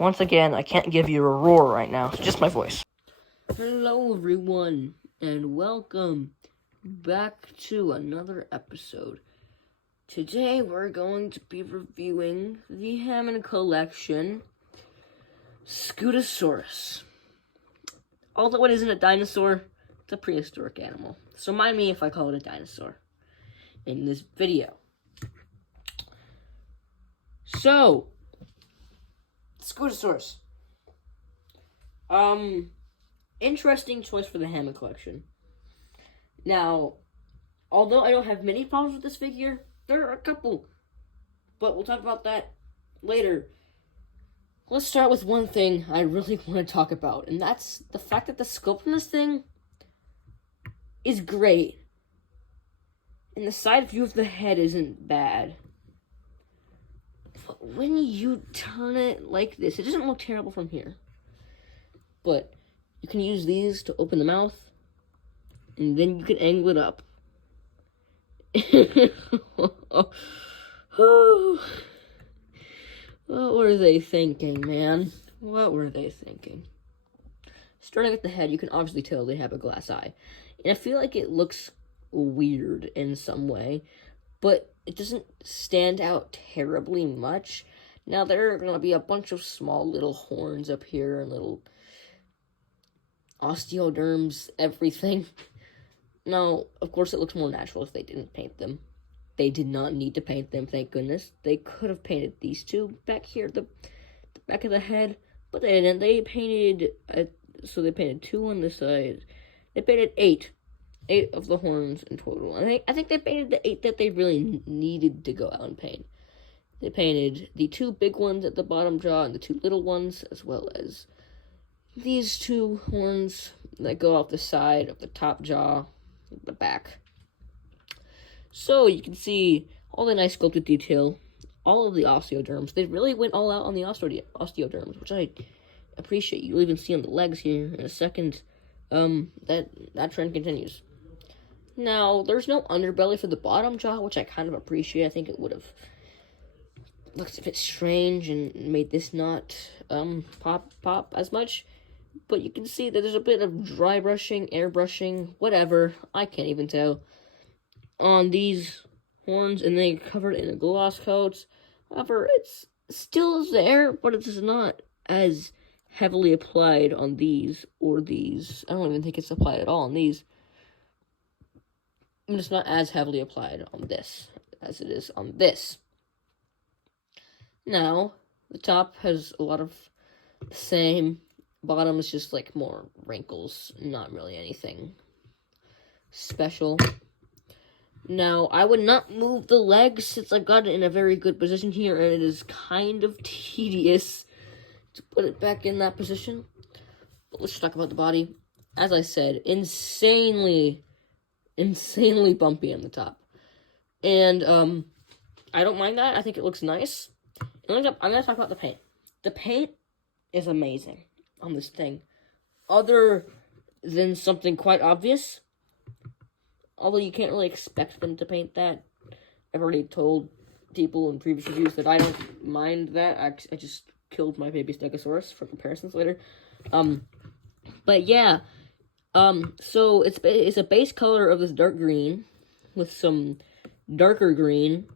Once again, I can't give you a roar right now, so just my voice. Hello everyone, and welcome back to another episode. Today we're going to be reviewing the Hammond collection, Scutosaurus. Although it isn't a dinosaur, it's a prehistoric animal. So mind me if I call it a dinosaur in this video. So, Scutosaurus. Interesting choice for the Hammond collection. Now, although I don't have many problems with this figure, there are a couple. But we'll talk about that later. Let's start with one thing I really want to talk about, and that's the fact that the sculpt on this thing is great. And the side view of the head isn't bad. But when you turn it like this, it doesn't look terrible from here. But you can use these to open the mouth, and then you can angle it up. What were they thinking, man? What were they thinking? Starting at the head, you can obviously tell they have a glass eye. And I feel like it looks weird in some way, but it doesn't stand out terribly much. Now, there are going to be a bunch of small little horns up here and little osteoderms, everything. Now, of course, it looks more natural if they didn't paint them. They did not need to paint them, thank goodness. They could have painted these two back here, the back of the head, but they didn't. They painted, so they painted two on this side. They painted eight of the horns in total. I think they painted the 8 that they really needed to go out and paint. They painted the 2 big ones at the bottom jaw and the 2 little ones, as well as these 2 horns that go off the side of the top jaw, the back. So you can see all the nice sculpted detail, all of the osteoderms. They really went all out on the osteoderms, which I appreciate. You'll even see on the legs here in a second. That trend continues. Now, there's no underbelly for the bottom jaw, which I kind of appreciate. I think it would have looked a bit strange and made this not pop as much. But you can see that there's a bit of dry brushing, airbrushing, whatever. I can't even tell. On these horns, and they covered in a gloss coat. However, it's still there, but it's not as heavily applied on these or these. I don't even think it's applied at all on these. And it's not as heavily applied on this as it is on this. Now, the top has a lot of the same. Bottom is just like more wrinkles, not really anything special. Now, I would not move the legs since I've got it in a very good position here, and it is kind of tedious to put it back in that position. But let's talk about the body. As I said, insanely bumpy on the top. And, I don't mind that. I think it looks nice. And I'm going to talk about the paint. The paint is amazing on this thing. Other than something quite obvious. Although you can't really expect them to paint that. I've already told people in previous reviews that I don't mind that. I just killed my baby Stegosaurus for comparisons later. But yeah. So it's a base color of this dark green with some darker green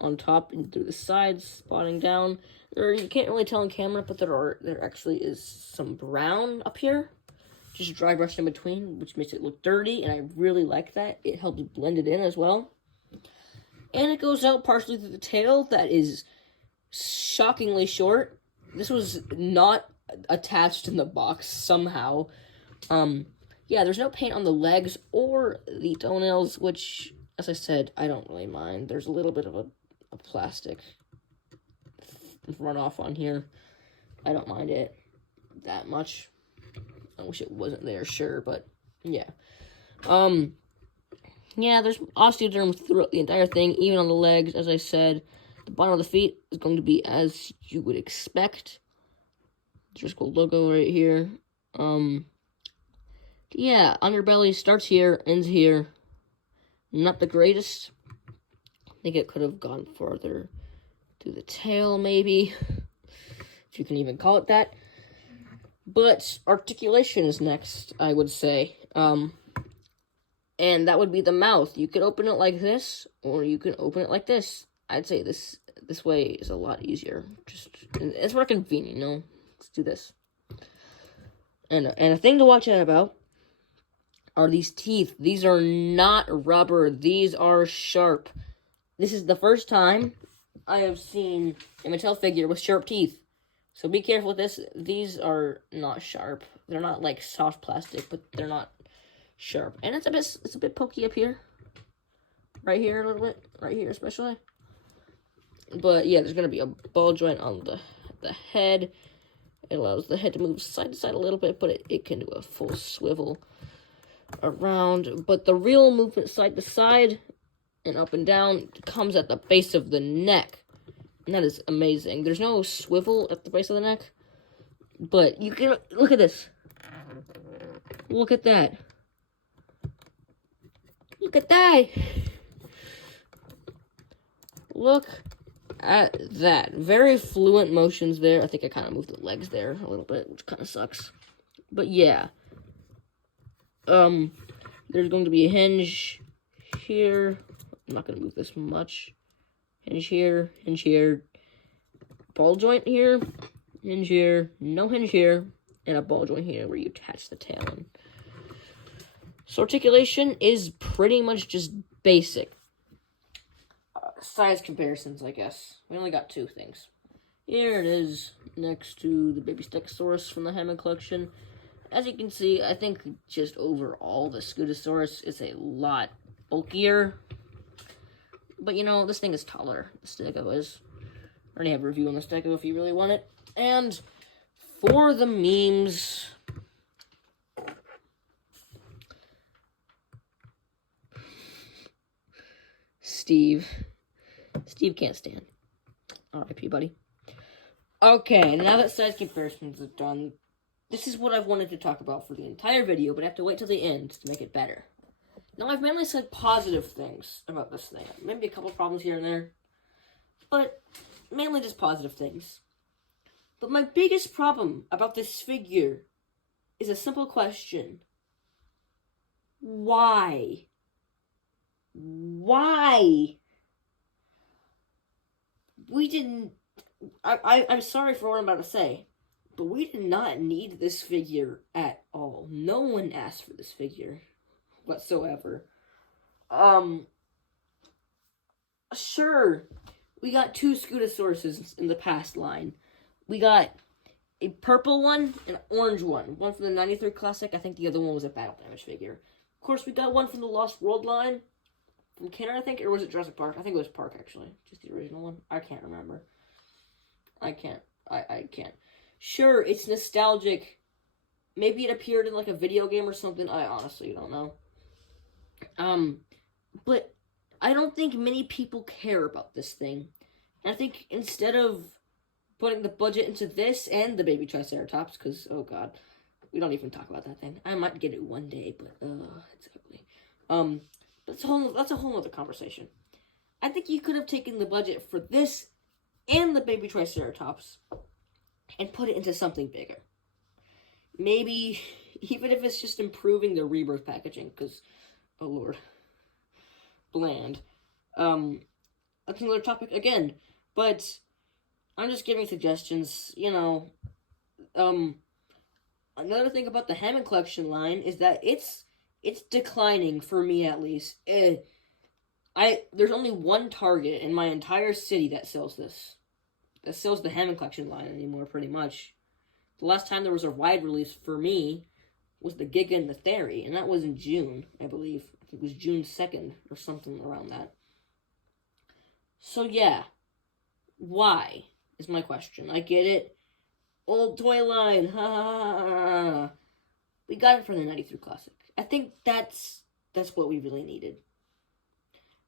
on top and through the sides, spotting down. You can't really tell on camera, but there actually is some brown up here. Just dry brushed in between, which makes it look dirty, and I really like that. It helps blend it in as well. And it goes out partially through the tail that is shockingly short. This was not attached in the box somehow. Yeah, there's no paint on the legs or the toenails, which, as I said, I don't really mind. There's a little bit of a plastic runoff on here. I don't mind it that much. I wish it wasn't there, sure, but yeah. Yeah, there's osteoderms throughout the entire thing, even on the legs, as I said. The bottom of the feet is going to be as you would expect. Jurassic logo right here. Yeah, underbelly starts here, ends here. Not the greatest. I think it could have gone farther to the tail, maybe. if you can even call it that. But articulation is next, I would say. And that would be the mouth. You could open it like this, or you can open it like this. I'd say this way is a lot easier. It's more convenient, you know? Let's do this. And a thing to watch out about are these teeth. These are not rubber. These are sharp. This is the first time I have seen a Mattel figure with sharp teeth. So be careful with this. These are not sharp. They're not like soft plastic, but they're not sharp. And it's a bit pokey up here. Right here a little bit. Right here especially. But yeah, there's going to be a ball joint on the head. It allows the head to move side to side a little bit, but it can do a full swivel around. But the real movement side to side and up and down comes at the base of the neck. And that is amazing. There's no swivel at the base of the neck. But you can... Look at this. Look at that. Look at that. Look at that. Very fluent motions there. I think I kind of moved the legs there a little bit, which kind of sucks. But yeah. There's going to be a hinge here. I'm not going to move this much. Hinge here, ball joint here, hinge here, no hinge here, and a ball joint here where you attach the tail in. So articulation is pretty much just basic. Size comparisons, I guess. We only got two things. Here it is, next to the baby Stegosaurus from the Hammond collection. As you can see, I think just overall the Scutosaurus is a lot bulkier. But, you know, this thing is taller. The Stego is. I already have a review on the Stego if you really want it. And for the memes... Steve can't stand. R.I.P., buddy. Okay, now that size comparisons are done, this is what I've wanted to talk about for the entire video, but I have to wait till the end to make it better. Now, I've mainly said positive things about this thing. Maybe a couple problems here and there. But mainly just positive things. But my biggest problem about this figure is a simple question. Why? Why? We didn't... I'm sorry for what I'm about to say, but we did not need this figure at all. No one asked for this figure whatsoever. Sure, we got two Scutosauruses in the past line. We got a purple one and an orange one. One from the 93 Classic. I think the other one was a Battle Damage figure. Of course, we got one from the Lost World line. From Kenner, I think, or was it Jurassic Park? I think it was Park, actually. Just the original one. I can't remember. I can't. Sure, it's nostalgic. Maybe it appeared in, like, a video game or something. I honestly don't know. But I don't think many people care about this thing. And I think instead of putting the budget into this and the baby Triceratops, because, oh god, we don't even talk about that thing. I might get it one day, but, it's ugly. That's a whole other conversation. I think you could have taken the budget for this and the baby Triceratops and put it into something bigger. Maybe, even if it's just improving the rebirth packaging, because, oh lord, bland. That's another topic again, but I'm just giving suggestions, you know. Another thing about the Hammond collection line is that it's declining, for me at least. There's only one Target in my entire city that sells this. That sells the Hammond collection line anymore, pretty much. The last time there was a wide release for me was the Giga and the Theory, and that was in June, I believe. I think it was June 2nd or something around that. So yeah, why is my question. I get it. Old toy line, ha ha ha. We got it from the 93 Classic. I think that's what we really needed.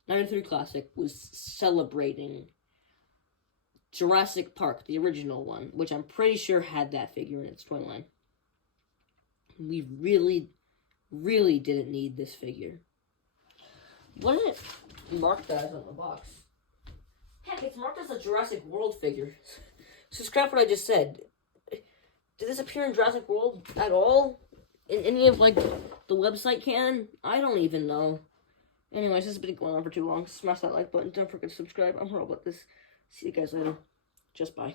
93 Classic was celebrating Jurassic Park, the original one, which I'm pretty sure had that figure in its toy line. We really, really didn't need this figure. What is it marked as on the box? Heck, it's marked as a Jurassic World figure. So scrap what I just said. Did this appear in Jurassic World at all? In any of, like, the website canon? I don't even know. Anyways, this has been going on for too long. Smash that like button. Don't forget to subscribe. I'm horrible at this. See you guys later. Just bye.